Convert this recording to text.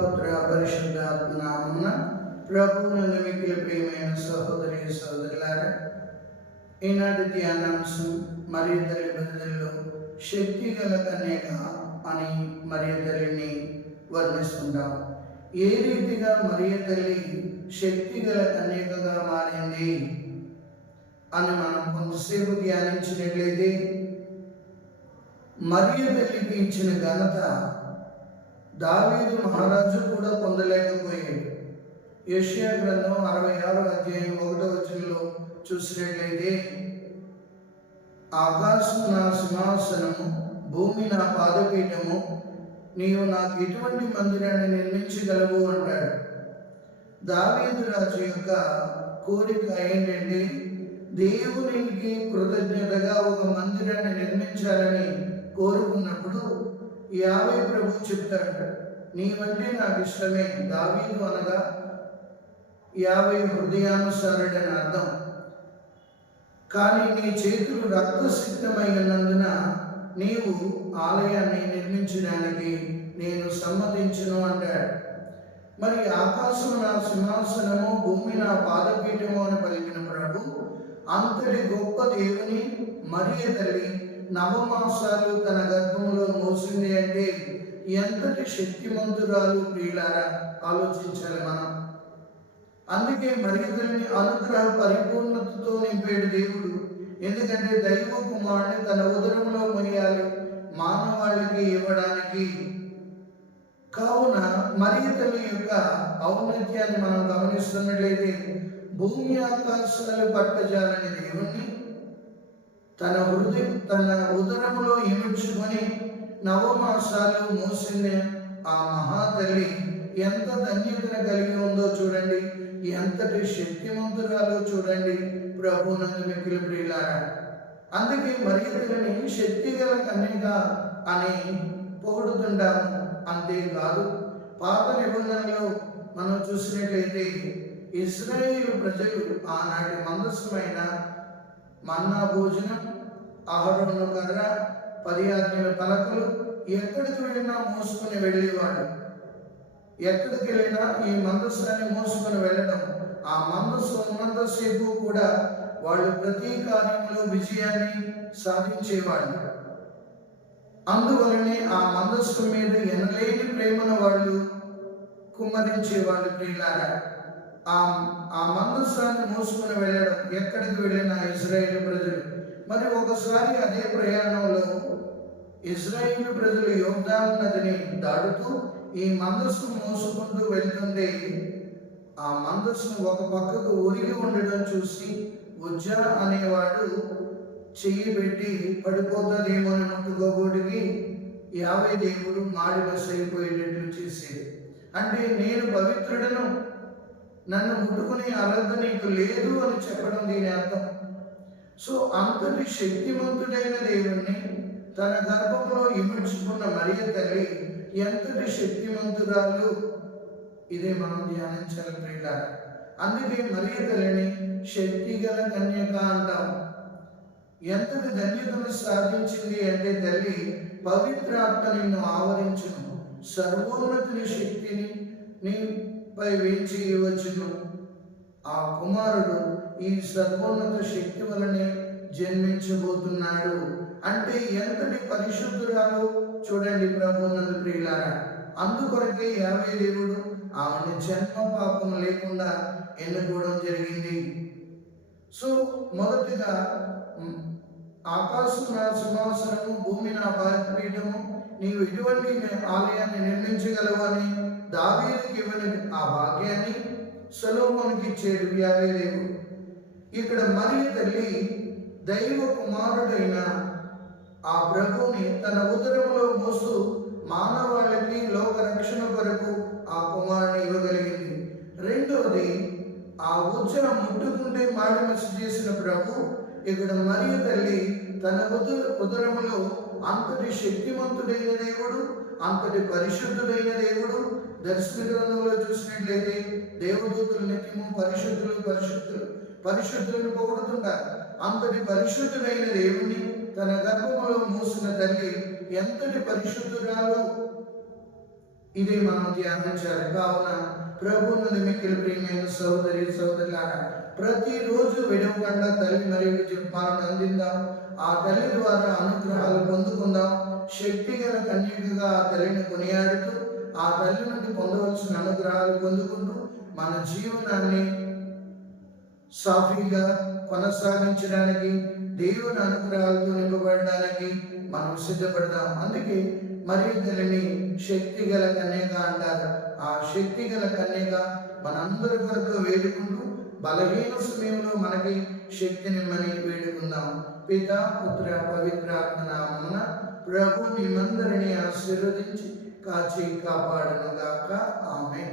పుత్ర పరిశుద్ధాత్మ నామమున ప్రభువునందు మిక్కిలి ప్రియమైన సహోదరి సహోదరులారా ఈనాటి ధ్యానాంశం మరియు తల్లి బదులలో శక్తి గల కన్యక అని మరియ తల్లిని వర్ణిస్తుంటాం. ఏ రీతిగా మరియ తల్లి శక్తి గల కన్యకగా మారింది అని మనం కొంతసేపు ధ్యానించినట్లయితే మరియ తల్లికి ఇచ్చిన ఘనత దావీదు మహారాజు కూడా పొందలేకపోయాడు. ఏషియా గ్రంథం అరవై ఆరు అధ్యాయం ఒకటో వచనంలో చూసినట్లయితే ఆకాశం నా సింహాసనము భూమి నా పాదపీఠము నీవు నాకు ఎటువంటి మందిరాన్ని నిర్మించగలవు? అంటాడు. దావీదు రాజు యొక్క కోరిక ఏంటంటే దేవునికి కృతజ్ఞతగా ఒక మందిరాన్ని నిర్మించాలని కోరుకున్నప్పుడు యాభై ప్రభు చెప్తాడు నీవంటే నాకు ఇష్టమే దావీదు అనగా యాభై హృదయానుసారుడని అర్థం. కానీ నీ చేతులు రక్తసిద్ధమై ఉన్నందున నీవు ఆలయాన్ని నిర్మించడానికి నేను సమ్మతించను అంటాడు. మరి ఆకాశం నా సింహాసనము భూమి నా పాదపీఠము అని పలికిన ప్రభు అంతటి గొప్ప దేవుని మరియ తల్లి నవమాసాలు తన గర్భంలో మోసింది అంటే ఎంతటి శక్తిమంతురాలు ప్రియులారా? ఆలోచించాలి మనం. అందుకే మరియ అనుగ్రహ పరిపూర్ణతతో నింపేడు దేవుడు. ఎందుకంటే దైవ కుమారుని తన ఉదరంలో మొయ్యాలి మానవాళికి ఇవ్వడానికి. కావున మరియ యొక్క ఔన్నత్యాన్ని మనం గమనిస్తున్నట్లయితే భూమి ఆకాశాలు పట్టజాలని దేవుణ్ణి తన హృదయం తన ఉదరములో ఇముడ్చుకొని నవమాసాలు మోసిన ఆ మహాతల్లి ఎంత ధన్యతను కలిగి ఉందో చూడండి. ఎంతటి శక్తివంతురాలో చూడండి. ప్రభునందు మిగిలి ప్రియులారా. అందుకే మరియతలని శక్తి గల కన్యక అని పొగుడుతుంటాము. అంతేకాదు పాత నిబంధనలో మనం చూసినట్లయితే ఇస్రాయేల్ ప్రజలు ఆనాటి మందస్సుమైన మన్నా భోజనం ఆహరణు కర్ర పది ఆజ్ఞల పలకలు ఎక్కడికి వెళ్ళినా మోసుకొని వెళ్ళేవాడు. ఎక్కడికి వెళ్ళినా ఈ మందస్సాన్ని మోసుకొని వెళ్ళడం. ఆ మందస్సు ఉన్నంతసేపు కూడా వాళ్ళు ప్రతి కార్యంలో విజయాన్ని సాధించేవాళ్ళు. అందువలనే ఆ మందస్సు మీద ఎనలేని ప్రేమను వాళ్ళు కుమ్మరించేవాళ్ళు ప్రియులారా. ఆ ఆ మందస్సాన్ని మోసుకుని వెళ్ళడం ఎక్కడికి వెళ్ళిన ఇజ్రాయేల్ ప్రజలు. మరి ఒకసారి అదే ప్రయాణంలో ఇజ్రాయిల్ ప్రజలు యోగ్దాన్ నదిని దాడుతూ ఈ మందస్సు మోసుకుంటూ వెళ్తుంటే ఆ మందస్సును ఒక పక్కకు ఒరిగి ఉండడం చూసి ఉజ్జా అనేవాడు చెయ్యి పెట్టి పడిపోతుందేమో అని ముట్టుకోబోటికి యాభై దేవుడు మాడి బస్ అయిపోయేటట్లు చేసేది అంటే నేను పవిత్రుడను నన్ను ముట్టుకునే అర్హత నీకు లేదు అని చెప్పడం దీని అర్థం. సో అంతటి శక్తివంతుడైన దేవుణ్ణి తన గర్భంలో ఇమిడ్చుకున్న మరియ తల్లి ఎంతటి శక్తివంతురాలు ఇదే మనం ధ్యానించాలి ప్రియుల అందుకే మరియ తల్లిని శక్తి గల కన్యక అంటాం. ఎంతటి ధన్యతను సాధించింది అంటే తల్లి పవిత్రాత్మ నిన్ను ఆవరించును. సర్వోన్నతుని శక్తిని నీపై వేచి ఇవ్వచ్చును ఆ కుమారుడు ఈ సర్వోన్నత శక్తి వలనే జన్మించబోతున్నాడు. అంటే ఎంతటి పరిశుద్ధురాలు చూడండి ప్రభునందు ప్రియులారా. అందుకొరకే యాభై దేవుడు ఆమెను జన్మ పాపం లేకుండా ఎన్నుకోవడం జరిగింది. సో మొదటిగా ఆకాశం నా సింహాసనము భూమి నా పీఠము నీవు ఇటువంటి ఆలయాన్ని నిర్మించగలవని అని ఇవ్వని ఆ భాగ్యాన్ని సొలొమోనుకి ఇచ్చేడు యావే లేవు. ఇక్కడ మరియు తల్లి దైవ కుమారుడైన ఆ ప్రభువుని తన ఉదరంలో మోస్తూ మానవాళికి లోక రక్షణ కొరకు ఆ కుమారుని ఇవ్వగలిగింది. రెండవది ఆ ఉజ్జ ముట్టుకుంటే మాడిమసి చేసిన ప్రభు ఇక్కడ మరియు తల్లి తన ఉదర ఉదరములో అంతటి శక్తిమంతుడైన దేవుడు అంతటి పరిశుద్ధుడైన దేవుడు దర్శన గ్రంథంలో చూసినట్లయితే దేవదూతులు నిత్యము పరిశుద్ధులు పరిశుద్ధులు పరిశుద్ధులను పొగుడుతుంటారు అంతటి పరిశుద్ధుడైన దేవుణ్ణి తన గర్భములో మూసిన తల్లి ఎంతటి పరిశుద్ధురాలు? ఇదే మనం ధ్యానించాలి కావున ప్రభు మిక్కిలి ప్రియమైన సోదరి సోదరులారా ప్రతిరోజు విడవకుండా తల్లి మరియు జపాలను అందిందాం ఆ తల్లి ద్వారా అనుగ్రహాలు పొందుకుందాం. శక్తి గల కన్యకగా ఆ తల్లిని కొనియాడుతూ ఆ తల్లి నుండి పొందవలసిన అనుగ్రహాలు పొందుకుంటూ మన జీవనాన్ని సాఫీగా కొనసాగించడానికి దేవుని అనుగ్రహాలతో నింపబడడానికి మనం సిద్ధపడదాం. అందుకే మరియు తల్లిని శక్తి గల కన్యక అంటారు. ఆ శక్తి గల కన్యగా మనందరి కొరకు వేడుకుంటూ బలహీన సమయంలో మనకి శక్తినిమ్మని వేడుకుందాం. పిత పుత్ర పవిత్ర నామమున ప్రభు మిమ్మందరిని ఆశీర్వదించి కాచి కాపాడనుగాక ఆమె